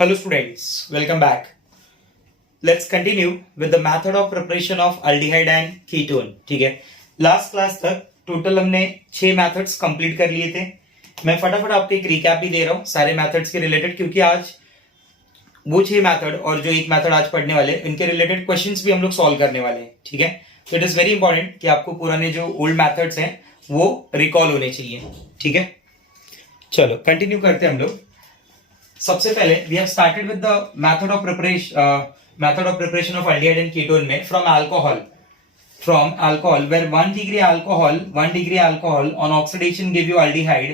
Hello students, welcome back. Let's continue with the method of preparation of aldehyde and ketone. ठीक है, last class तक total हमने 6 methods complete कर लिए थे. मैं फटाफट आपको एक रिकैप भी दे रहा हूँ सारे मेथड्स के रिलेटेड, क्योंकि आज वो 6 मेथड और जो एक मेथड आज पढ़ने वाले इनके रिलेटेड क्वेश्चंस भी हम लोग सॉल्व करने वाले हैं. ठीक है, तो इट इज वेरी इंपॉर्टेंट कि आपको पुराने जो ओल्ड मेथड्स हैं वो रिकॉल होने चाहिए. ठीक है, चलो कंटिन्यू करते हैं हम लोग. सबसे पहले we have started with the method of preparation of aldehyde and ketone में from alcohol where 1 degree alcohol on oxidation give you aldehyde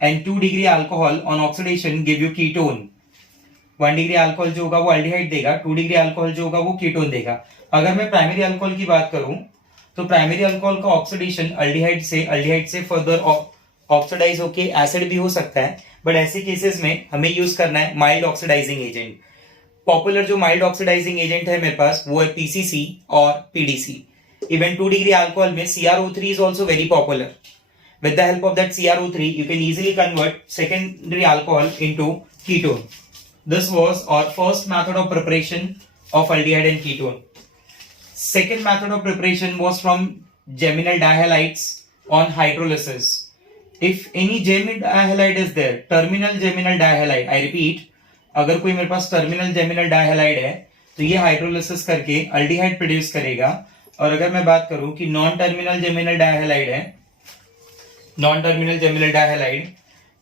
and 2 degree alcohol on oxidation give you ketone. 1 degree alcohol जो होगा वो aldehyde देगा, 2 degree alcohol जो होगा वो ketone देगा. अगर मैं प्राइमरी अल्कोहल की बात करूं तो प्राइमरी अल्कोहल का ऑक्सीडेशन एल्डिहाइड से फर्दर ऑक्सीडाइज होके एसिड भी हो सकता है, बट ऐसे केसेस में हमें यूज करना है माइल्ड ऑक्सीडाइजिंग एजेंट. पॉपुलर जो माइल्ड ऑक्सीडाइजिंग एजेंट है मेरे पास वो है पीसीसी और पीडीसी. इवन 2 डिग्री अल्कोहल में CrO3 is also very popular. With the help of that CrO3 you can easily convert secondary alcohol into ketone. This was our first method of preparation of aldehyde and ketone. Second method of preparation was from geminal dihalides on hydrolysis. If any geminal dihalide is there, terminal geminal dihalide, I repeat, अगर कोई मेरे पास terminal geminal dihalide है तो ये hydrolysis करके aldehyde produce करेगा. और अगर मैं बात करूं कि नॉन टर्मिनल जेमिनल डायहालाइड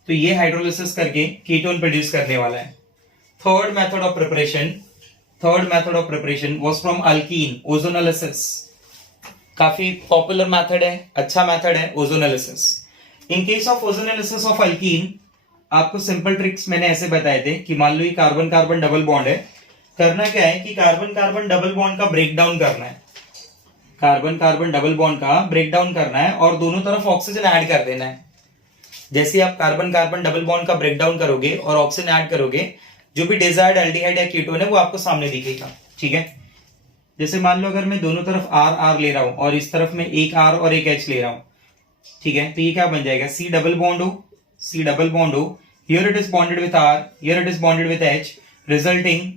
तो ये हाइड्रोलिसिस करके कीटोन प्रोड्यूस करने वाला है. Third method of preparation was from alkene, ozonolysis. काफी पॉपुलर मेथड है, अच्छा मेथड है ozonolysis. In case of ozonolysis of alkyne आपको सिंपल ट्रिक्स मैंने ऐसे बताए थे कि मान लो ये कार्बन कार्बन डबल बॉन्ड है. करना क्या है कि कार्बन कार्बन डबल बॉन्ड का ब्रेकडाउन करना है. कार्बन कार्बन डबल बॉन्ड का ब्रेकडाउन करना है और दोनों तरफ ऑक्सीजन ऐड कर देना है. जैसे आप कार्बन कार्बन डबल बॉन्ड का ब्रेकडाउन करोगे और ऑक्सीजन ऐड करोगे, जो भी डिजायर्ड एल्डिहाइड या कीटोन है वो आपको सामने दिखेगा. ठीक है, जैसे मान लो अगर मैं दोनों तरफ R ले रहा हूं और इस तरफ में एक R और एक H ले रहा हूं. ठीक है, तो ये क्या बन जाएगा, C डबल बॉन्ड हो, here it is bonded with R, here it is bonded with H, resulting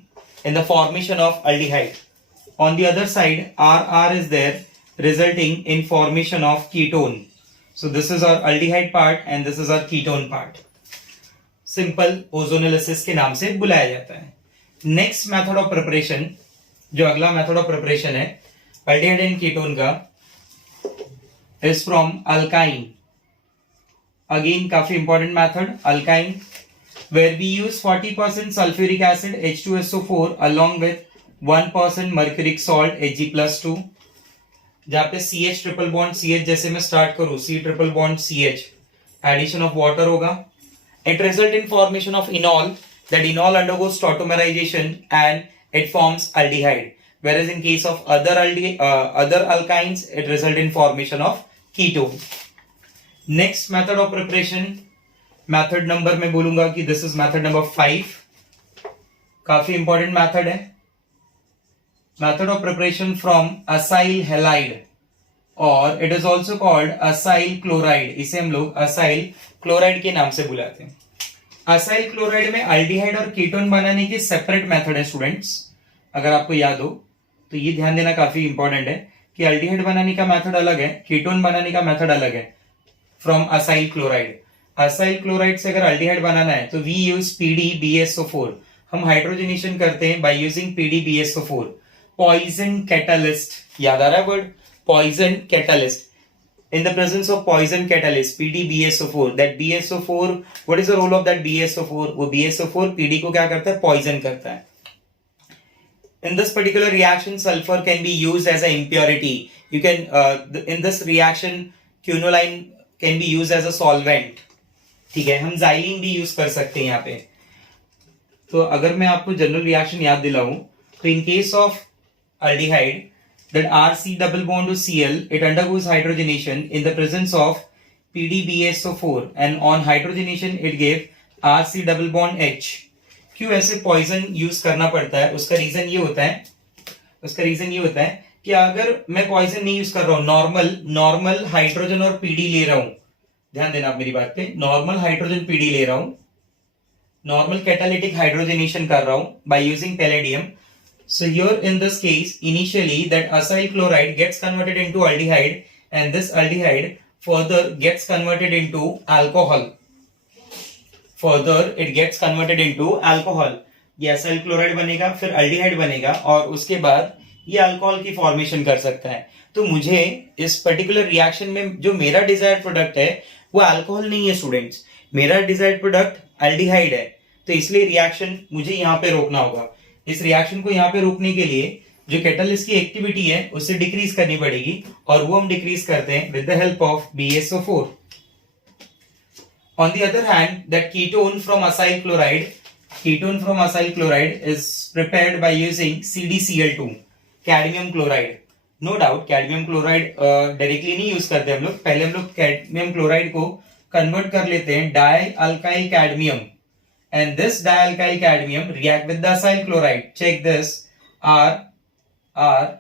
in the formation of aldehyde. On the other side R is there, resulting in formation of ketone. So this is our aldehyde part and this is our ketone part. Simple ozonolysis के नाम से बुलाया जाता है. Next method of preparation, जो अगला method of preparation है aldehyde and ketone का, इज फ्रॉम अल्काइन. अगेन काफी important method alkyne, where we use 40% sulphuric acid H2SO4 along with 1% mercuric salt Hg+2. जहां पे CH ट्रिपल बॉन्ड CH जैसे मैं start करूं C triple bond CH, addition of water होगा. It results in formation of enol. That enol undergoes tautomerization and it forms aldehyde. Whereas in case of other alkynes, it results in formation of ketone. Next method of preparation, method number मैं बोलूंगा कि this is method number 5. काफी important method है. Method of preparation from acyl halide, और it is also called acyl chloride. इसे हम लोग acyl chloride के नाम से बुलाते हैं. असाइल क्लोराइड में एल्डिहाइड और कीटोन बनाने की सेपरेट मेथड है स्टूडेंट्स. अगर आपको याद हो तो ये ध्यान देना काफी इंपॉर्टेंट है कि एल्डिहाइड बनाने का मेथड अलग है, कीटोन बनाने का मेथड अलग है from acyl chloride. Acyl chloride से अगर एल्डिहाइड बनाना है तो वी यूज PDBSO4. हम हाइड्रोजनेशन करते हैं by using PDBSO4. Poison catalyst, याद आ रहा है word poison catalyst. In the presence of poison catalyst PDBSO4, that BSO4, what is the role of that BSO4? वो BSO4 PD को क्या करता है, poison करता है. In this particular reaction sulfur can be used as an impurity. You can in this reaction quinoline can be used as a solvent. ठीक है, हम xylene भी यूज कर सकते हैं यहाँ पे. तो अगर मैं आपको जनरल रिएक्शन याद दिलाऊं तो in case of aldehyde, that RC double bond to Cl, it undergoes hydrogenation in the presence of PDBSO4 and on hydrogenation it gave RC double bond H. क्यों ऐसे पॉइजन यूज करना पड़ता है, उसका reason ये होता है कि अगर मैं पॉइजन नहीं यूज कर रहा हूं, नॉर्मल हाइड्रोजन और पीडी ले रहा हूं, ध्यान देना आप मेरी बात पे, नॉर्मल हाइड्रोजन पीडी ले रहा हूं, नॉर्मल कैटालिटिक हाइड्रोजनेशन कर रहा हूं by using palladium. So here in this case, initially that acyl chloride gets converted into aldehyde and this aldehyde further gets converted into alcohol. Further it gets converted into alcohol. ये acyl chloride बनेगा, फिर aldehyde बनेगा और उसके बाद ये alcohol की formation कर सकता है. तो मुझे इस पर्टिकुलर रिएक्शन में जो मेरा डिजायर्ड प्रोडक्ट है वो अल्कोहल नहीं है स्टूडेंट्स, मेरा डिजायर्ड प्रोडक्ट अल्डिहाइड है. तो इसलिए रिएक्शन मुझे यहाँ पे रोकना होगा. इस रिएक्शन को यहाँ पे रोकने के लिए जो कैटलिस्ट की एक्टिविटी है उससे डिक्रीज करनी पड़ेगी और वो हम डिक्रीज करते हैं with the help of BSO4. On the other hand, that ketone from acyl chloride is prepared by using CdCl2, cadmium chloride. No doubt cadmium chloride directly नहीं यूज करते हम लोग, पहले हम लोग cadmium chloride को कन्वर्ट कर लेते हैं डाइअल्काइल cadmium. And this dialkyl cadmium react with the acyl chloride. Check this. R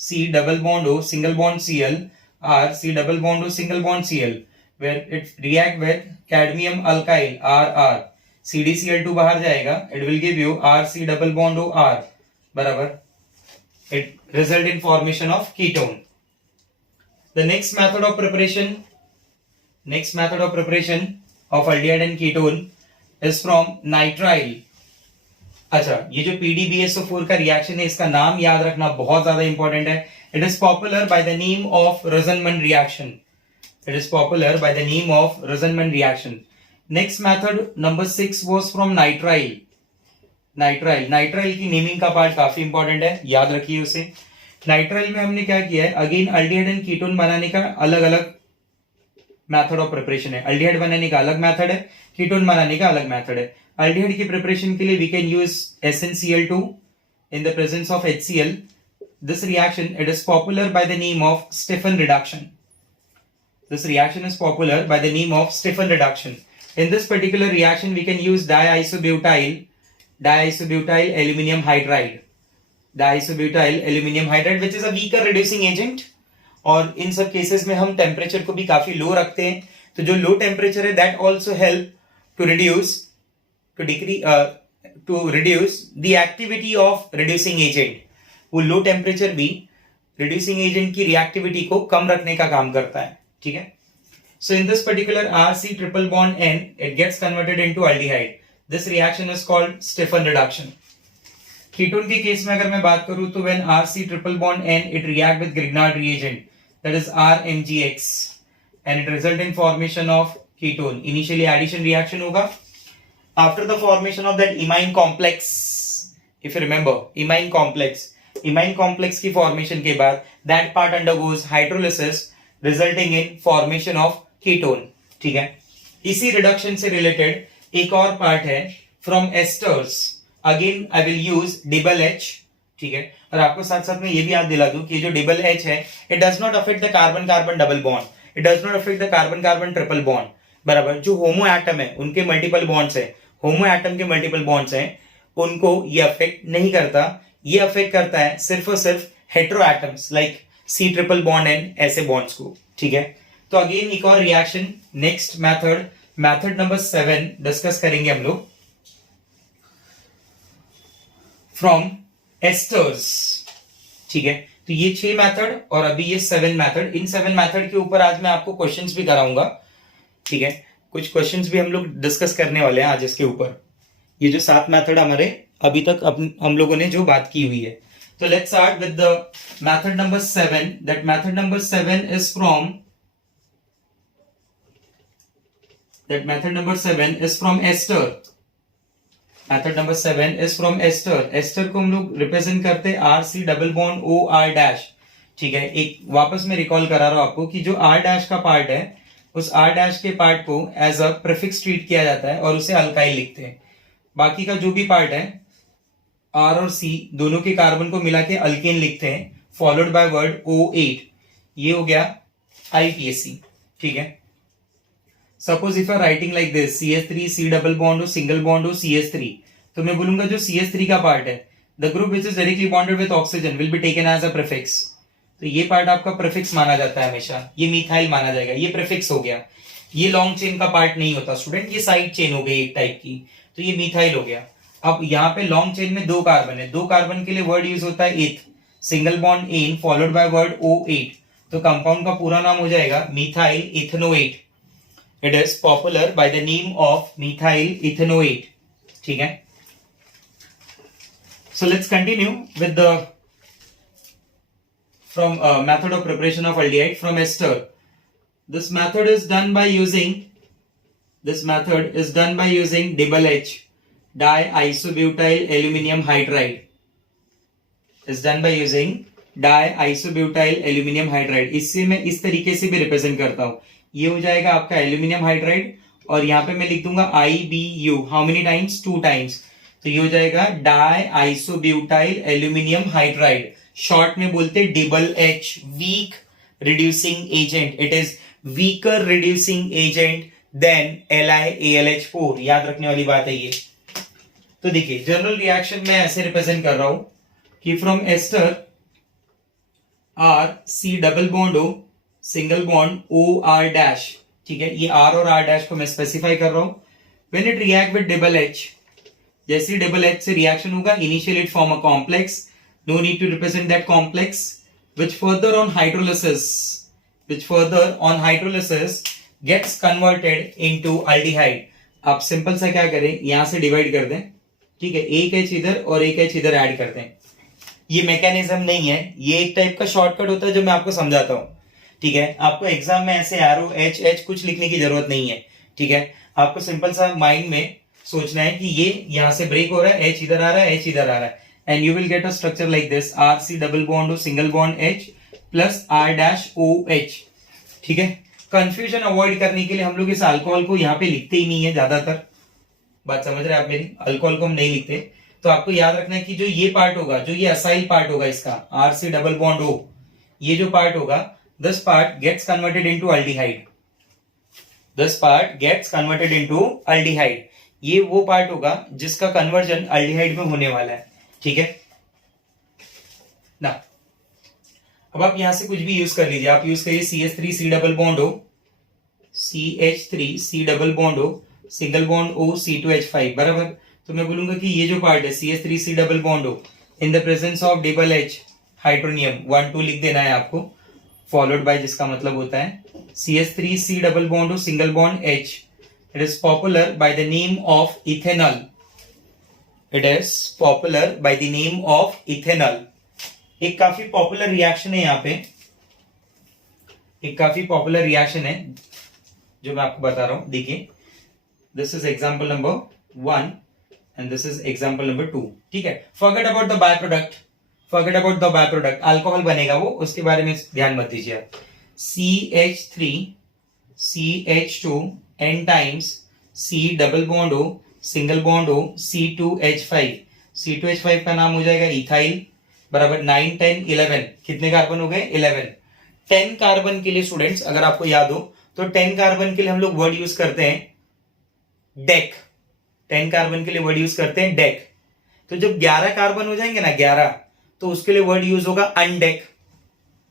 C double bond O single bond Cl, R C double bond O single bond Cl, where it react with cadmium alkyl R. CdCl2 बाहर जाएगा. It will give you R C double bond O R. बराबर. It result in formation of ketone. The next method of preparation of aldehyde and ketone is from nitrile. अच्छा, ये जो PDBSO4 का reaction है इसका नाम याद रखना बहुत ज्यादा इंपॉर्टेंट है. It is popular by the name of Rosenmund reaction. Next method number 6 was from nitrile. Nitrile की नेमिंग का पार्ट काफी इंपॉर्टेंट है, याद रखिए उसे. नाइट्राइल में हमने क्या किया है, अगेन अल्डिहाइड एंड कीटोन बनाने का अलग अलग मेथड ऑफ प्रिपरेशन है. अल्डिहाइड बनाने का अलग मेथड है, कीटोन बनाने का अलग मेथड है. अल्डिहाइड की प्रिपरेशन के लिए we can use SnCl2 in the presence of HCl. This reaction, it is popular by the name of Stephan reduction. In this particular reaction, we can use diisobutyl aluminum hydride. Which is a weaker reducing agent. और इन सब cases में हम temperature को भी काफी लो रखते हैं. तो जो लो टेम्परेचर है that also help to reduce the activity of reducing agent. वो लो टेम्परेचर भी रिड्यूसिंग एजेंट की रिएक्टिविटी को कम रखने का काम करता है. ठीक है. So in this particular RC triple bond N it gets converted into aldehyde. This reaction is called Stephen reduction. Ketone के केस में अगर मैं बात करूं तो when RC triple bond N it react with Grignard reagent, that is RMgX, and it result in formation of ketone. Initially addition reaction होगा. After the formation of that imine complex, if you remember imine complex की formation के बाद that part undergoes hydrolysis resulting in formation of ketone. ठीक है. इसी reduction से related एक और part है from esters. Again I will use double H. ठीक है. और आपको साथ साथ में ये भी याद दिला दूं कि जो डबल H है it does not affect the carbon carbon double bond, it does not affect the carbon carbon triple bond. बराबर. जो होमो एटम है उनके मल्टीपल बॉन्ड्स है, होमो एटम के मल्टीपल बॉन्ड्स हैं, उनको ये अफेक्ट नहीं करता. ये अफेक्ट करता है सिर्फ और सिर्फ hetero atoms like C triple bond N ऐसे बॉन्ड्स को. ठीक है. तो अगेन एक और reaction. Next method number 7 discuss करेंगे हम लोग फ्रॉम एस्टर्स. ठीक है. तो ये 6 मेथड और अभी ये 7 मेथड. इन 7 मेथड के ऊपर आज मैं आपको क्वेश्चंस भी कराऊंगा. ठीक है. कुछ क्वेश्चंस भी हम लोग डिस्कस करने वाले हैं आज इसके ऊपर. ये जो 7 मेथड हमारे अभी तक हम लोगों ने जो बात की हुई है. तो let's start with the method number 7. That method number 7 is from ester. Method number 7 is from ester. Ester को हम लोग रिप्रेजेंट करते हैं RC double bond OR dash. ठीक है. एक वापस में रिकॉल करा रहा हूं आपको कि जो R डैश का पार्ट है उस R डैश के पार्ट को एज अ प्रीफिक्स ट्रीट किया जाता है और उसे अल्काइल लिखते हैं. बाकी का जो भी पार्ट है R और C दोनों के कार्बन को मिला के अल्केन लिखते हैं फॉलोड बाय वर्ड O8. ये हो गया IPSC. ठीक है. Suppose if are writing like this CH3 C double bond O single bond O CH3, तो मैं बोलूंगा जो CH3 का पार्ट है the group which is directly bonded with oxygen will be taken as a prefix. तो ये part आपका prefix माना जाता है हमेशा. ये मिथाइल माना जाएगा, ये प्रीफिक्स हो गया. ये लॉन्ग चेन का पार्ट नहीं होता स्टूडेंट, ये साइड चेन हो गई एक टाइप की, तो ये मिथाइल हो गया। अब यहाँ पे लॉन्ग चेन में 2 कार्बन है, 2 कार्बन के लिए वर्ड यूज होता है eth, single bond an followed by word O8, तो कंपाउंड का पूरा नाम हो जाएगा methyl ethanoate. It is popular by the name of methyl ethanoate. ठीक है, so let's continue with the from method of preparation of aldehyde from ester. This method is done by using double H diisobutyl aluminium hydride. Is done by using diisobutyl aluminium hydride. इससे मैं इस तरीके से भी represent करता हूं, ये हो जाएगा आपका एल्यूमिनियम हाइड्राइड और यहाँ पे मैं लिख दूंगा IBU, how many times, 2 times, तो ये हो जाएगा डाइआइसोब्यूटाइल एल्यूमिनियम हाइड्राइड, शॉर्ट में बोलते double H, weak reducing agent, it is weaker reducing agent than LiAlH4, याद रखने वाली बात है ये। तो देखिए जनरल रिएक्शन में ऐसे रिप्रेजेंट कर रहा हूं कि from ester R C double bond O single bond OR dash, ठीक है, ये R और R डैश को मैं स्पेसिफाई कर रहा हूं। When it react with double H, जैसे डबल H से रिएक्शन होगा initially it form a complex, no need to represent that complex, which further on hydrolysis gets converted into aldehyde। आप simple सा क्या करें, यहां से डिवाइड कर दें, ठीक है, एक H इधर और एक H इधर ऐड कर दें। ये मैकेनिज्म नहीं है, ये एक टाइप का शॉर्टकट होता है जो मैं आपको समझाता हूं, ठीक है। आपको एग्जाम में ऐसे एरो H कुछ लिखने की जरूरत नहीं है, ठीक है। आपको सिंपल सा माइंड में सोचना है कि ये यहां से ब्रेक हो रहा है, H इधर आ रहा है, H इधर आ रहा है, and you will get a structure like this, RC double bond O single bond H plus R dash OH, ठीक है। कंफ्यूजन अवॉइड करने के लिए हम लोग इस अल्कोहल को यहाँ पे लिखते ही नहीं है ज्यादातर, बात समझ रहे हैं आप मेरी, अल्कोहल को हम नहीं लिखते। तो आपको याद रखना है कि जो ये पार्ट होगा, जो ये असाइल पार्ट होगा इसका RC डबल बॉन्ड O, ये जो पार्ट होगा, this part gets converted into aldehyde, this part gets converted into aldehyde, ये वो पार्ट होगा जिसका कन्वर्जन अल्डिहाइड में होने वाला है, ठीक है ना। अब आप यहां से कुछ भी यूज कर लीजिए, आप यूज करिए CH3C double bond O, CH3C double bond O single bond O C2H5, बराबर। तो मैं बोलूंगा कि ये जो पार्ट है CH3C double bond O in the presence of double H hydronium 1 2 लिख देना है आपको, फॉलोड बाय जिसका मतलब होता है CH3C double bond O single bond H, it is popular by the name of ethanol, it is popular by the name of ethanol. एक काफी पॉपुलर रिएक्शन है यहाँ पे, एक काफी पॉपुलर रिएक्शन है जो मैं आपको बता रहा हूं, देखिए this is example number 1 and this is example number 2, ठीक है। Forget about the by product, forget about the by product, alcohol बनेगा वो, उसके बारे में ध्यान मत दीजिए आप। CH3CH2 n times C double bond O single bond O C2H5, C2H5 का नाम हो जाएगा इथाइल, बराबर 9 10 11, कितने कार्बन हो गए 11। 10 कार्बन के लिए स्टूडेंट्स अगर आपको याद हो तो 10 कार्बन के लिए हम लोग वर्ड यूज करते हैं डेक, 10 कार्बन के लिए वर्ड यूज करते हैं डेक। तो जब 11 कार्बन हो जाएंगे ना 11, तो उसके लिए वर्ड यूज होगा अनडेक,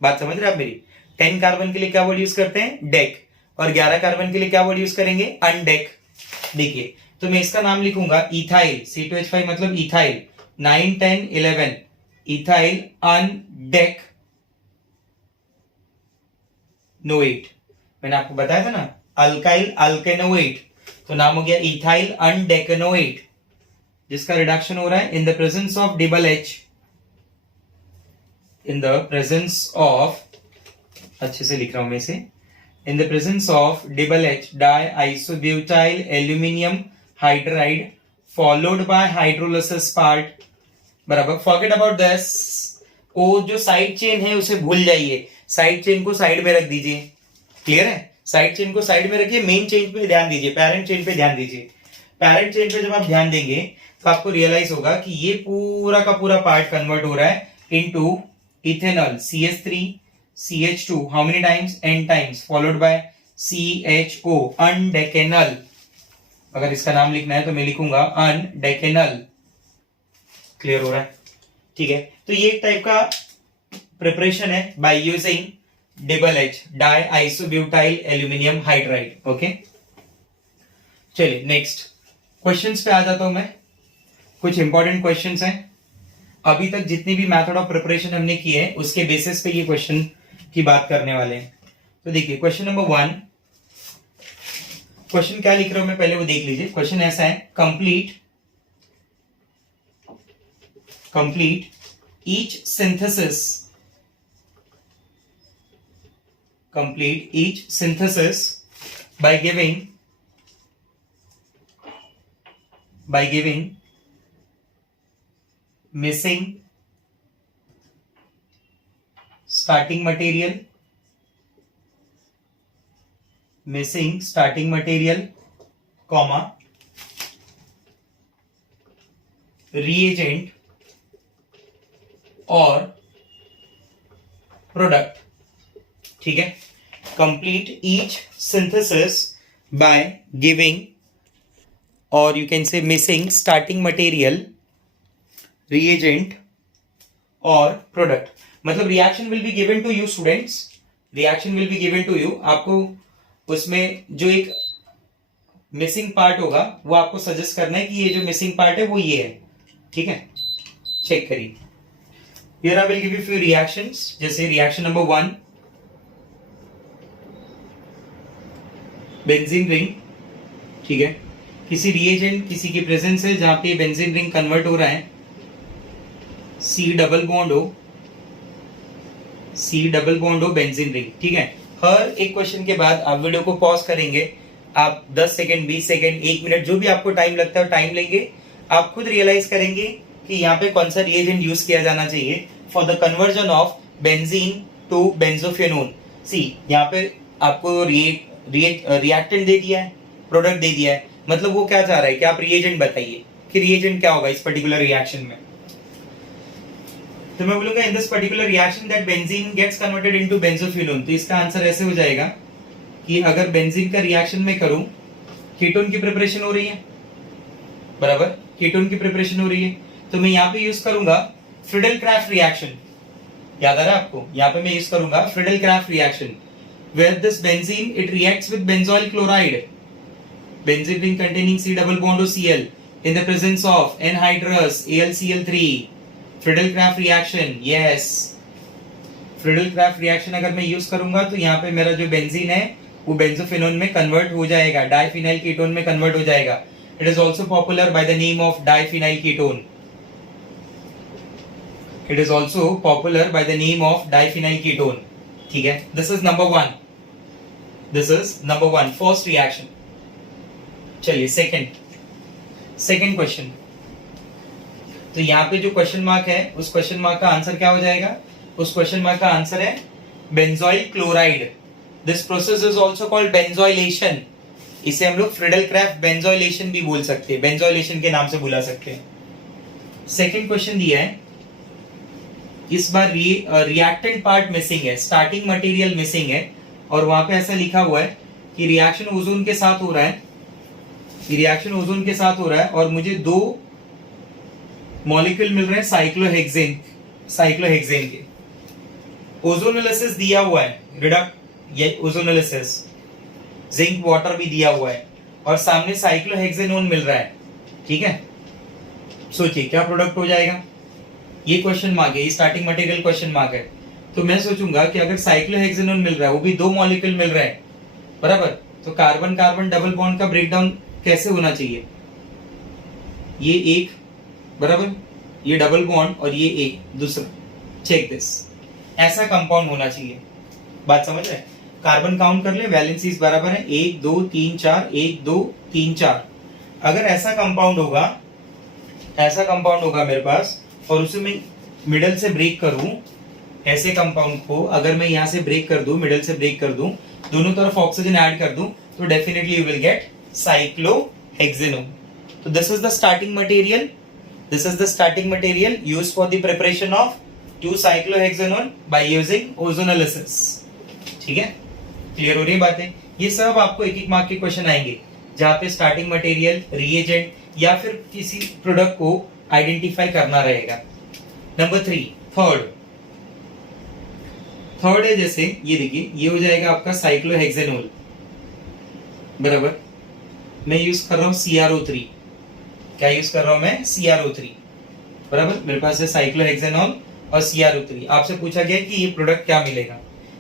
बात समझ रहे हैं आप मेरी। 10 कार्बन के लिए क्या वर्ड यूज करते हैं डेक, और 11 कार्बन के लिए क्या वर्ड यूज करेंगे अनडेक। देखिए तो मैं इसका नाम लिखूंगा इथाइल, C2H5 मतलब इथाइल, 9 10 11 इथाइल अनडेक नोएट, मैंने आपको बताया था ना अल्काइल अल्केनोएट, तो नाम हो गया इथाइल अनडेकेनोएट, जिसका रिडक्शन हो रहा है in the presence of double H, in the presence of, अच्छे से लिख रहा हूं मैं इसे, in the presence of double H diisobutyl aluminium hydride followed by hydrolysis part, बराबर। forget about this, वो जो साइड चेन है उसे भूल जाइए, साइड चेन को साइड में रख दीजिए, क्लियर है, साइड चेन को साइड में रखिए, मेन चेन पे ध्यान दीजिए, पेरेंट चेन पे ध्यान दीजिए। पेरेंट चेन पे जब आप ध्यान देंगे तो आपको रियलाइज होगा कि ये पूरा का पूरा पार्ट कन्वर्ट हो रहा है into ethanol CH3CH2, how many times n times followed by CHO undecanal। अगर इसका नाम लिखना है तो मैं लिखूंगा undecanal, क्लियर हो रहा है, ठीक है। तो ये एक टाइप का प्रिपरेशन है by using double H, die isobutyl aluminium hydride. Okay, चलिए नेक्स्ट क्वेश्चंस पे आ जाता हूं मैं। कुछ इंपॉर्टेंट क्वेश्चंस हैं, अभी तक जितनी भी मेथड ऑफ प्रिपरेशन हमने की है उसके बेसिस पे ये क्वेश्चन की बात करने वाले हैं। तो देखिए क्वेश्चन नंबर 1, क्वेश्चन क्या लिख रहा हूं मैं पहले वो देख लीजिए। क्वेश्चन ऐसा है, complete each synthesis by giving missing starting material, comma reagent और प्रोडक्ट। ठीक है, complete each synthesis by giving और you can say missing starting material, reagent और प्रोडक्ट। मतलब reaction will be given to you students, reaction will be given to you. आपको उसमें जो एक मिसिंग पार्ट होगा वो आपको सजेस्ट करना है कि ये जो मिसिंग पार्ट है वो ये है। ठीक है, चेक करिए। Here I will give you few reactions, जैसे रिएक्शन नंबर 1, बेंजीन रिंग। ठीक है, किसी रिएजेंट किसी की प्रेजेंस है जहां पे बेंजीन रिंग कन्वर्ट हो रहा है, C डबल बॉन्ड हो बेंजीन रिंग। ठीक है, हर एक क्वेश्चन के बाद आप वीडियो को पॉज करेंगे, आप 10 सेकंड 20 सेकंड 1 मिनट जो भी आपको टाइम लगता है टाइम लेंगे, आप खुद रियलाइज करेंगे कि यहाँ पे कौन सा रिएजेंट यूज किया जाना चाहिए for the conversion of benzene to benzophenone. See यहाँ पे आपको रिएक्टेंट दे दिया है, प्रोडक्ट दे दिया है, मतलब वो क्या चाह रहा है कि आप रिएजेंट बताइए कि रिएजेंट क्या होगा इस पर्टिकुलर रिएक्शन में। तो मैं बोलूंगा in this particular reaction that benzene gets converted into benzophenone. तो इसका आंसर ऐसे हो जाएगा कि अगर बेंजीन का रिएक्शन में करूं, कीटोन की प्रिपरेशन हो रही है, बराबर, कीटोन की प्रिपरेशन हो रही है, तो मैं यहाँ पे यूज करूंगा फ्रीडल-क्राफ्ट रिएक्शन। याद आ रहा है आपको, यहाँ पे मैं यूज करूंगा Friedel-Crafts reaction, where this benzene it reacts with benzoyl chloride, benzene ring containing C double bond or Cl in the presence of anhydrous AlCl3, Friedel-Crafts reaction. Yes, Friedel-Crafts reaction अगर मैं यूज करूंगा तो यहाँ पे मेरा जो benzene है वो बेंजोफेनोन में कन्वर्ट हो जाएगा, डाइफिनाइल कीटोन में कन्वर्ट हो जाएगा। It is also popular by the name of diphenyl ketone. It is also popular by the name of diphenyl ketone. ठीक है, this is number 1. This is number 1, first reaction. चलिए second question. तो यहाँ पे जो question mark है उस question mark का आंसर क्या हो जाएगा? उस क्वेश्चन मार्क का आंसर है benzoyl chloride. This process is also called benzoylation. इसे हम लोग फ्रीडल-क्राफ्ट बेंजोइलेशन भी बोल सकते हैं, बेंजोइलेशन के नाम से बुला सकते हैं। सेकंड क्वेश्चन दिया है, इस बार रिएक्टेंट पार्ट मिसिंग है, स्टार्टिंग मटेरियल मिसिंग है, और वहां पे ऐसा लिखा हुआ है कि रिएक्शन ओजोन के साथ हो रहा है, रिएक्शन ओजोन के साथ हो रहा है और मुझे 2 मॉलिक्यूल मिल रहे हैं साइक्लोहेक्सेन के। ओजोनोलिसिस दिया हुआ है, ये ओजोनोलिसिस, जिंक वाटर भी दिया हुआ है और सामने साइक्लोहेक्सेनोन मिल रहा है। ठीक है, सोचिए क्या प्रोडक्ट हो जाएगा। ये क्वेश्चन मार्क है, ये स्टार्टिंग मटेरियल क्वेश्चन मार्क है। तो मैं सोचूंगा कि अगर साइक्लोहेक्सेनोन मिल रहा है, वो भी 2 मॉलिक्यूल मिल रहे हैं, बराबर, तो कार्बन कार्बन डबल बॉन्ड का ब्रेकडाउन कैसे होना चाहिए? ये एक, बराबर, ये डबल बॉन्ड और ये एक दूसरा, चेक दिस, ऐसा कंपाउंड होना चाहिए। बात समझ रहे हैं? कार्बन काउंट कर ले, वैलेंसीज बराबर है 1 2 3 4, 1 2 3 4। अगर ऐसा कंपाउंड होगा मेरे पास और उसे मैं मिडल से ब्रेक करूं, ऐसे कंपाउंड को अगर मैं यहां से ब्रेक कर दूं, मिडल से ब्रेक कर दूं, दोनों तरफ ऑक्सीजन ऐड कर दूं, तो definitely you will get cyclohexanone. तो this is the starting material used for the preparation of 2-cyclohexanone by using ozonolysis. ठीक है, क्लियर हो रही है बातें? ये सब आपको एक एक मार्क के क्वेश्चन आएंगे जहां पे स्टार्टिंग मटेरियल, रिएजेंट या फिर किसी प्रोडक्ट को आइडेंटिफाई करना रहेगा। नंबर 3, थर्ड है जैसे ये देखिए, ये हो जाएगा आपका साइक्लोहेक्सेनोल, बराबर। मैं यूज कर रहा हूँ CrO3। क्या यूज कर रहा हूं मैं? CrO3, बराबर। मेरे पास है साइक्लोहेक्सेनोल और CrO3। आपसे पूछा गया कि ये प्रोडक्ट क्या मिलेगा।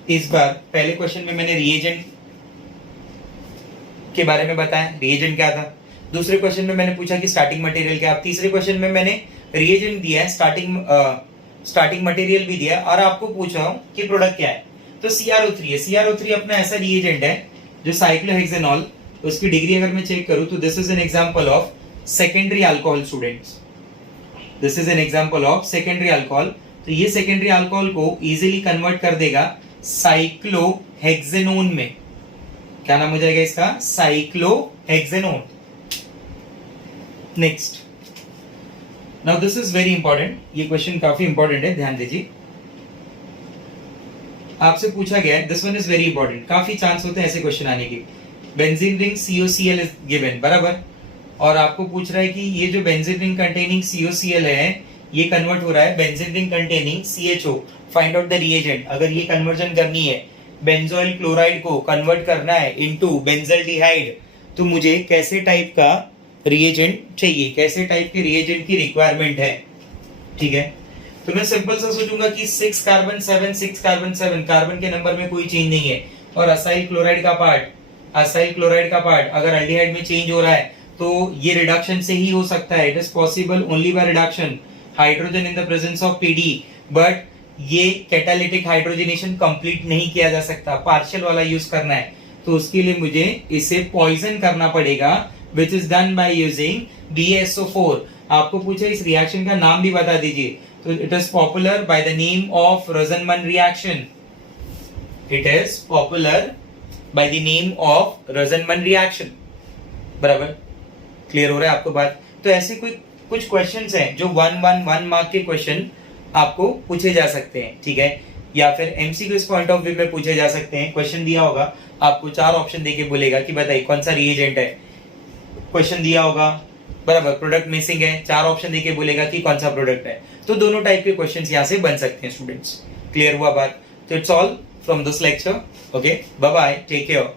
इस बार पहले क्वेश्चन में मैंने रिएजेंट के बारे में बताया, रिएजेंट क्या था। दूसरे क्वेश्चन में मैंने पूछा कि स्टार्टिंग मटेरियल क्या। तीसरे क्वेश्चन में मैंने रिएजेंट दिया है, स्टार्टिंग मटेरियल भी दिया, और आपको पूछा हूं कि प्रोडक्ट क्या है। तो CrO3 है। CrO3 अपना ऐसा रिएजेंट है जो साइक्लोहेक्सेनोल, उसकी डिग्री अगर मैं चेक करूं तो this is an example of secondary alcohol students. This is an example of secondary alcohol. तो ये सेकेंडरी अल्कोहल को इजीली कन्वर्ट कर देगा साइक्लोहेक्सेनोन में। क्या नाम हो जाएगा इसका? Cyclohexanone. Next, now this is very important, ये क्वेश्चन काफी इंपॉर्टेंट है, ध्यान दीजिए। आपसे पूछा गया है, this one is very important, काफी चांस होते हैं ऐसे क्वेश्चन आने के। Benzene ring COCl is given, बराबर। और आपको पूछ रहा है कि ये जो बेंजीन रिंग कंटेनिंग COCl है, ये कन्वर्ट हो रहा है benzene ring containing CHO। Find out the reagent. अगर ये कन्वर्जन करनी है, बेंजोइल क्लोराइड को कन्वर्ट करना है इनटू बेंजल्डिहाइड, तो मुझे कैसे टाइप का रिएजेंट चाहिए, कैसे टाइप के रिएजेंट की रिक्वायरमेंट है, ठीक है। तो मैं सिंपल सा सोचूंगा कि 6 कार्बन 7, 6 कार्बन 7, कार्बन के नंबर में कोई चेंज नहीं है, और असाइल क्लोराइड का पार्ट अगर एल्डिहाइड में चेंज हो रहा है तो ये रिडक्शन से ही हो सकता है। It is possible only by reduction hydrogen in the presence of PD, but ये कैटालिटिक हाइड्रोजनेशन कंप्लीट नहीं किया जा सकता, पार्शियल वाला यूज करना है। तो उसके लिए मुझे इसे पॉइजन करना पड़ेगा, which is done by using BaSO4। आपको पूछा इस रिएक्शन का नाम भी बता दीजिए, तो it is popular by the name of Rosenmund reaction. It is popular by the name of Rosenmund reaction, बराबर। क्लियर हो रहा है आपको बात? तो ऐसे कुछ क्वेश्चंस हैं जो 1 मार्क के क्वेश्चन आपको पूछे जा सकते हैं, ठीक है, या फिर MCQ इस पॉइंट ऑफ व्यू में पूछे जा सकते हैं। क्वेश्चन दिया होगा, आपको 4 ऑप्शन देके बोलेगा कि बताइए कौन सा रिएजेंट है। क्वेश्चन दिया होगा, बराबर, प्रोडक्ट मिसिंग है, 4 ऑप्शन देके बोलेगा कि कौन सा प्रोडक्ट है। तो दोनों टाइप के क्वेश्चंस यहाँ से बन सकते हैं स्टूडेंट्स। क्लियर हुआ बात? तो it's all from this lecture. Okay, bye bye, take care.